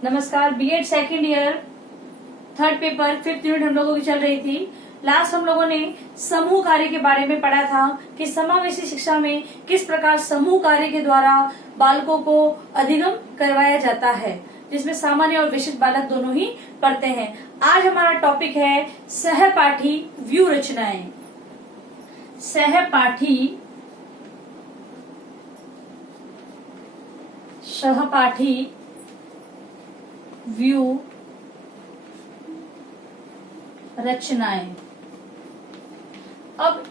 नमस्कार। BEd second year third paper 5th unit हम लोगों की चल रही थी। लास्ट हम लोगों ने समूह कार्य के बारे में पढ़ा था कि समावेशी शिक्षा में किस प्रकार समूह कार्य के द्वारा बालकों को अधिगम करवाया जाता है, जिसमें सामान्य और विशिष्ट बालक दोनों ही पढ़ते हैं। आज हमारा टॉपिक है सहपाठी व्यू रचनाएं। सहपाठी व्यू रचनाएं। अब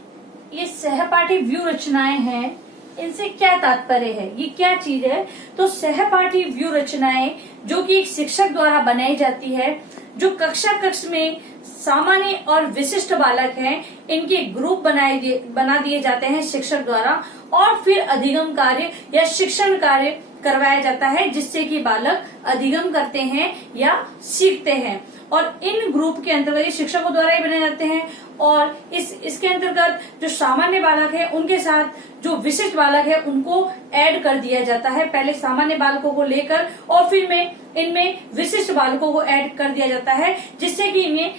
ये सहपाठी व्यू रचनाएं हैं, इनसे क्या तात्पर्य है, ये क्या चीज है? तो सहपाठी व्यू रचनाएं जो कि एक शिक्षक द्वारा बनाई जाती है, जो कक्ष में सामान्य और विशिष्ट बालक हैं, इनके ग्रुप बना दिए जाते हैं शिक्षक द्वारा, और फिर अधिगम कार्य या शिक्षण कार्य करवाया जाता है, जिससे कि बालक अधिगम करते हैं या सीखते हैं। और इन ग्रुप के अंतर्गत शिक्षकों द्वारा ही बनाए जाते हैं, और इसके अंतर्गत जो सामान्य बालक है उनके साथ जो विशिष्ट बालक है उनको ऐड कर दिया जाता है। पहले सामान्य बालकों को लेकर और फिर इनमें विशिष्ट बालकों को ऐड कर दिया जाता है, जिससे कि इन्हें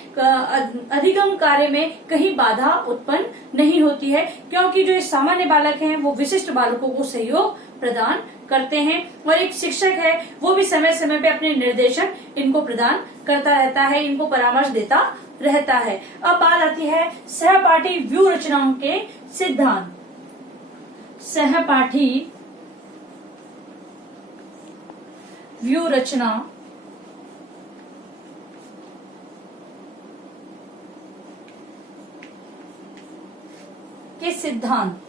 अधिगम कार्य में कहीं बाधा उत्पन्न नहीं होती है, क्योंकि जो सामान्य बालक हैं वो विशिष्ट बालकों को सहयोग प्रदान करते हैं, और एक शिक्षक है वो भी समय समय पे अपने निर्देशन इनको प्रदान करता रहता है, इनको परामर्श देता रहता है। अब बात आती है सहपाठी व्यू रचनाओं के सिद्धांत। सहपाठी व्यू रचना के सिद्धांत।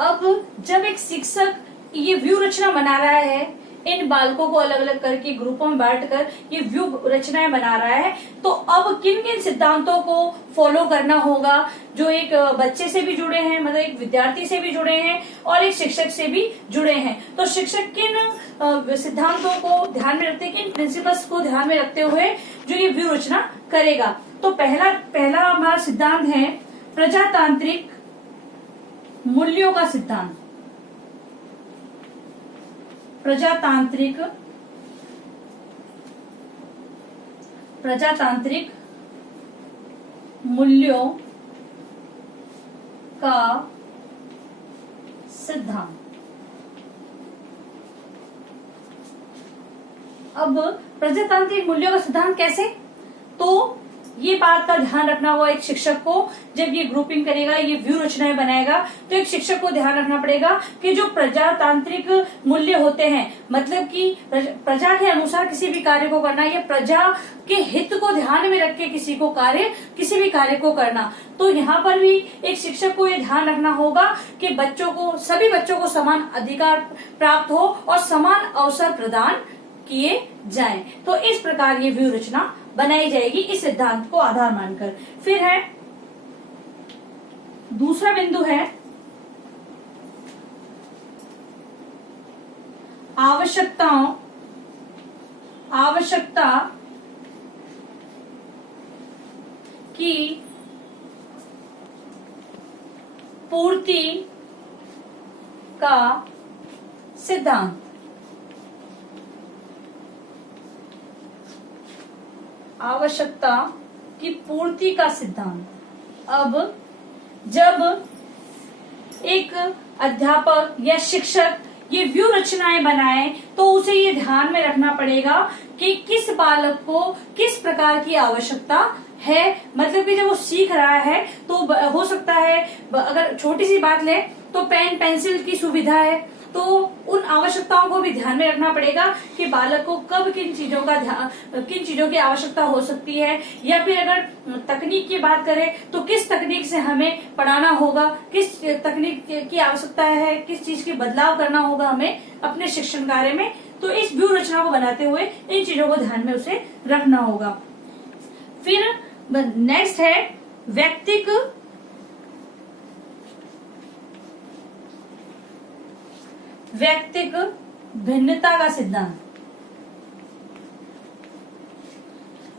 अब जब एक शिक्षक ये व्यू रचना बना रहा है, इन बालकों को अलग अलग करके ग्रुपों में बांटकर ये व्यू रचनाएं बना रहा है, तो अब किन किन सिद्धांतों को फॉलो करना होगा, जो एक बच्चे से भी जुड़े हैं, मतलब एक विद्यार्थी से भी जुड़े हैं और एक शिक्षक से भी जुड़े हैं। तो शिक्षक किन सिद्धांतों को ध्यान में रखते, किन प्रिंसिपल्स को ध्यान में रखते हुए जो ये व्यू रचना करेगा? तो पहला हमारा सिद्धांत है प्रजातांत्रिक मूल्यों का सिद्धांत। प्रजातांत्रिक मूल्यों का सिद्धांत। अब प्रजातांत्रिक मूल्यों का सिद्धांत कैसे? तो ये बात का ध्यान रखना होगा एक शिक्षक को, जब ये ग्रुपिंग करेगा, ये व्यू रचनाएं बनाएगा, तो एक शिक्षक को ध्यान रखना पड़ेगा कि जो प्रजातांत्रिक मूल्य होते हैं, मतलब कि प्रजा के अनुसार किसी भी कार्य को करना, या प्रजा के हित को ध्यान में रख के किसी भी कार्य को करना। तो यहाँ पर भी एक शिक्षक को ये ध्यान रखना होगा कि सभी बच्चों को समान अधिकार प्राप्त हो और समान अवसर प्रदान किए जाएं। तो इस प्रकार ये व्यू रचना बनाई जाएगी इस सिद्धांत को आधार मानकर। फिर है दूसरा बिंदु है आवश्यकता की पूर्ति का सिद्धांत। आवश्यकता की पूर्ति का सिद्धांत। अब जब एक अध्यापक या शिक्षक ये व्यू रचनाएं बनाए, तो उसे ये ध्यान में रखना पड़ेगा कि किस बालक को किस प्रकार की आवश्यकता है। मतलब कि जब वो सीख रहा है तो हो सकता है, अगर छोटी सी बात ले तो पेन पेंसिल की सुविधा है, तो उन आवश्यकताओं को भी ध्यान में रखना पड़ेगा कि बालक को कब किन चीजों की आवश्यकता हो सकती है। या फिर अगर तकनीक की बात करें तो किस तकनीक से हमें पढ़ाना होगा, किस तकनीक की आवश्यकता है, किस चीज की बदलाव करना होगा हमें अपने शिक्षण कार्य में। तो इस व्यू रचना को बनाते हुए इन चीजों को ध्यान में उसे रखना होगा। फिर नेक्स्ट है व्यक्तिक भिन्नता का सिद्धांत।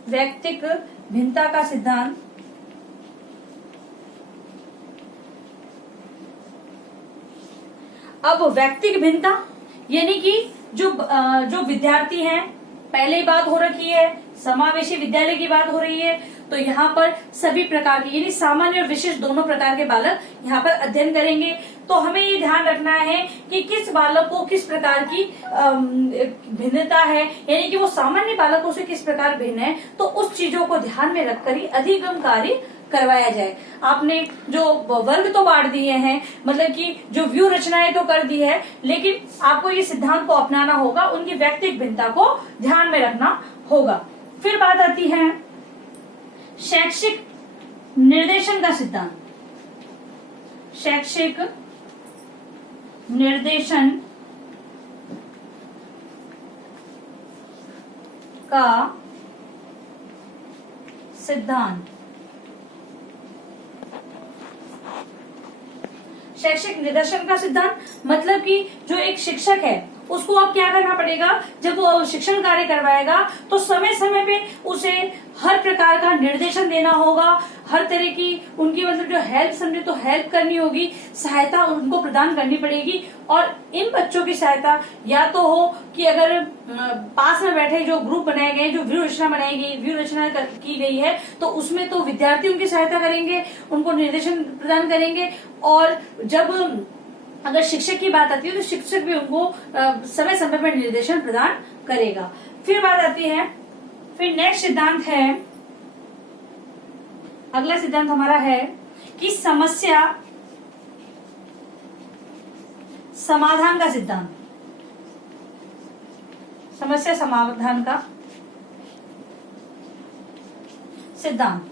व्यक्तिक भिन्नता का सिद्धांत अब व्यक्तिगत भिन्नता, यानी कि जो विद्यार्थी हैं, पहले ही बात हो रखी है, समावेशी विद्यालय की बात हो रही है, तो यहाँ पर सभी प्रकार के यानी सामान्य और विशिष्ट दोनों प्रकार के बालक यहाँ पर अध्ययन करेंगे। तो हमें ये ध्यान रखना है कि किस बालक को किस प्रकार की भिन्नता है, यानी कि वो सामान्य बालकों से किस प्रकार भिन्न है, तो उस चीजों को ध्यान में रखकर ही अधिगम कार्य करवाया जाए। आपने जो वर्ग तो बांट दिए हैं, मतलब कि जो व्यू रचनाएं तो कर दी है, लेकिन आपको ये सिद्धांत को अपनाना होगा, उनकी व्यक्तिगत भिन्नता को ध्यान में रखना होगा। फिर बात आती है शैक्षिक निर्देशन का सिद्धांत। शैक्षिक निर्देशन का सिद्धांत। शैक्षिक निर्देशन का सिद्धांत मतलब कि जो एक शिक्षक है उसको अब क्या करना पड़ेगा, जब वो शिक्षण कार्य करवाएगा तो समय समय पे उसे हर प्रकार का निर्देशन देना होगा, हर तरह की उनकी मतलब जो हेल्प समझे तो हेल्प करनी होगी, सहायता उनको प्रदान करनी पड़ेगी। और इन बच्चों की सहायता या तो हो कि अगर पास में बैठे जो ग्रुप बनाए गए, जो व्यू रचना बनाई गई, व्यू रचना की गई है, तो उसमें तो विद्यार्थी उनकी सहायता करेंगे, उनको निर्देशन प्रदान करेंगे। और जब अगर शिक्षक की बात आती है तो शिक्षक भी उनको समय समय पर निर्देशन प्रदान करेगा। फिर बात आती है, फिर नेक्स्ट सिद्धांत है, अगला सिद्धांत हमारा है कि समस्या समाधान का सिद्धांत। समस्या समाधान का सिद्धांत।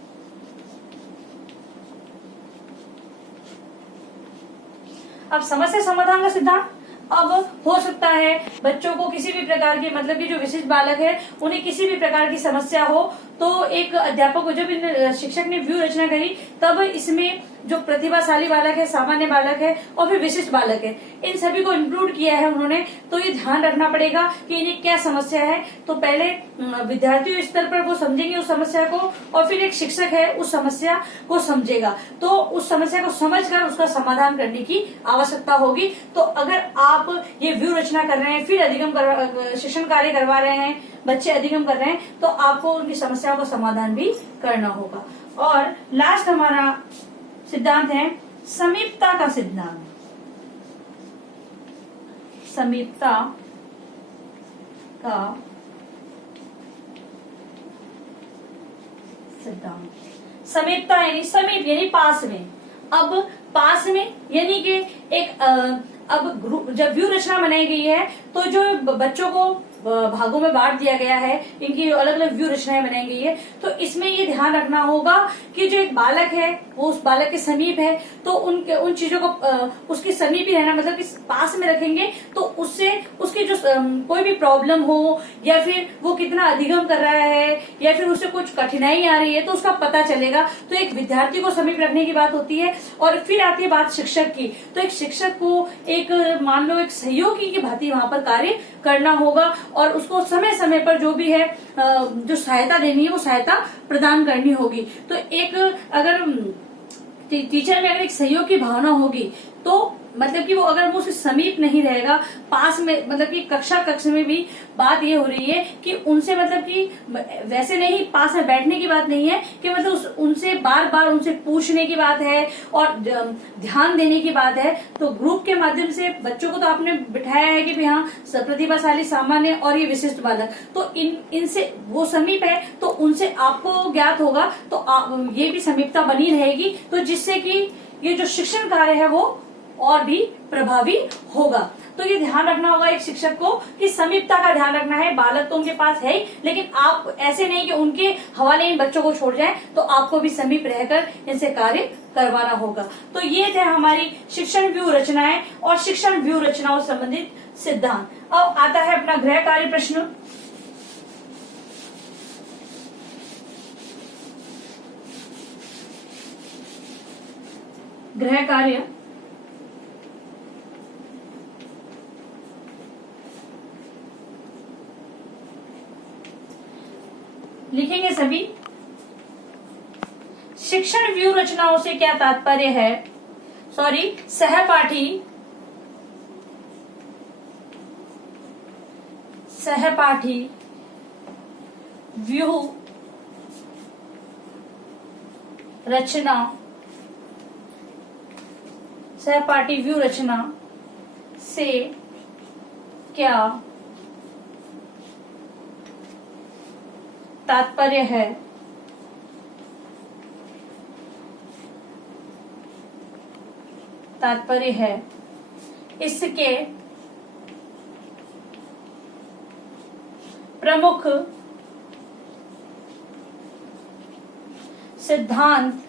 अब समस्या समाधान का सिद्धांत, अब हो सकता है बच्चों को किसी भी प्रकार की मतलब कि जो विशिष्ट बालक है उन्हें किसी भी प्रकार की समस्या हो, तो एक अध्यापक को जब शिक्षक ने व्यू रचना करी तब इसमें जो प्रतिभाशाली बालक है, सामान्य बालक है और फिर विशिष्ट बालक है, इन सभी को इंक्लूड किया है उन्होंने। तो ये ध्यान रखना पड़ेगा कि इन्हें क्या समस्या है। तो पहले विद्यार्थी स्तर पर वो समझेंगे उस समस्या को, और फिर एक शिक्षक है उस समस्या को समझेगा, तो उस समस्या को समझकर उसका समाधान करने की आवश्यकता होगी। तो अगर आप ये व्यू रचना कर रहे हैं, फिर अधिगम शिक्षण कार्य करवा रहे हैं, बच्चे अधिगम कर रहे हैं, तो आपको उनकी समस्याओं का समाधान भी करना होगा। और लास्ट हमारा सिद्धांत है समीपता का सिद्धांत। समीपता का सिद्धांत। समीपता यानी समीप यानी पास में। अब पास में यानी कि एक अब ग्रुप जब व्यू रचना बनाई गई है तो जो बच्चों को भागों में बांट दिया गया है, इनकी अलग अलग व्यू रचनाएं बनाई गई है, तो इसमें ये ध्यान रखना होगा कि जो एक बालक है वो उस बालक के समीप है, तो उन चीजों को उसके समीप ही रहना, मतलब कि पास में रखेंगे तो उससे उसकी जो कोई भी प्रॉब्लम हो या फिर वो कितना अधिगम कर रहा है या फिर उसे कुछ कठिनाई आ रही है तो उसका पता चलेगा। तो एक विद्यार्थी को समीप रखने की बात होती है। और फिर आती है बात शिक्षक की, तो एक शिक्षक को एक मान लो एक सहयोगी की भांति वहां पर कार्य करना होगा और उसको समय समय पर जो भी है जो सहायता देनी है वो सहायता प्रदान करनी होगी। तो एक अगर टीचर में अगर एक सहयोग की भावना होगी तो मतलब कि वो अगर वो उसके समीप नहीं रहेगा, पास में मतलब कि कक्षा में भी बात ये हो रही है कि उनसे मतलब कि वैसे नहीं पास में बैठने की बात नहीं है कि मतलब उनसे बार बार उनसे पूछने की बात है और ध्यान देने की बात है। तो ग्रुप के माध्यम से बच्चों को तो आपने बिठाया है कि भाई हाँ प्रतिभाशाली, सामान्य और ये विशिष्ट बालक, तो इनसे वो समीप है तो उनसे आपको ज्ञात होगा, तो ये भी समीपता बनी रहेगी, तो जिससे कि ये जो शिक्षण कार्य है वो और भी प्रभावी होगा। तो ये ध्यान रखना होगा एक शिक्षक को कि समीपता का ध्यान रखना है। बालक तो उनके पास है ही, लेकिन आप ऐसे नहीं कि उनके हवाले इन बच्चों को छोड़ जाएं, तो आपको भी समीप रहकर इनसे कार्य करवाना होगा। तो ये थे हमारी शिक्षण व्यू रचनाएं और शिक्षण व्यू रचनाओं से संबंधित सिद्धांत। अब आता है अपना गृह कार्य प्रश्न। गृह कार्य लिखेंगे सभी। शिक्षण व्यू रचनाओं से क्या तात्पर्य है, सहपाठी सहपाठी व्यूह रचना, सहपाठी व्यूह रचना से क्या तात्पर्य है? तात्पर्य है इसके प्रमुख सिद्धांत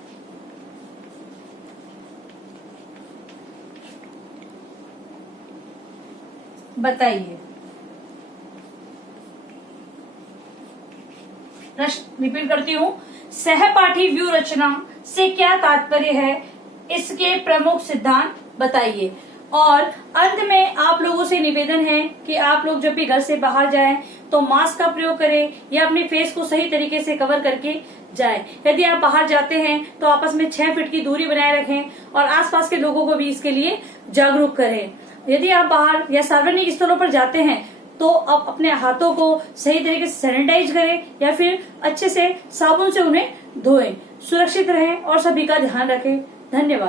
बताइए। प्रश्न रिपीट करती हूँ, सहपाठी व्यूह रचना से क्या तात्पर्य है, इसके प्रमुख सिद्धांत बताइए। और अंत में आप लोगों से निवेदन है कि आप लोग जब भी घर से बाहर जाएं तो मास्क का प्रयोग करें या अपने फेस को सही तरीके से कवर करके जाएं। यदि आप बाहर जाते हैं तो आपस में 6 फीट की दूरी बनाए रखें और आसपास के लोगों को भी इसके लिए जागरूक करें। यदि आप बाहर या सार्वजनिक स्थलों पर जाते हैं तो आप अपने हाथों को सही तरीके से सैनिटाइज करें या फिर अच्छे से साबुन से उन्हें धोएं। सुरक्षित रहें और सभी का ध्यान रखें। धन्यवाद।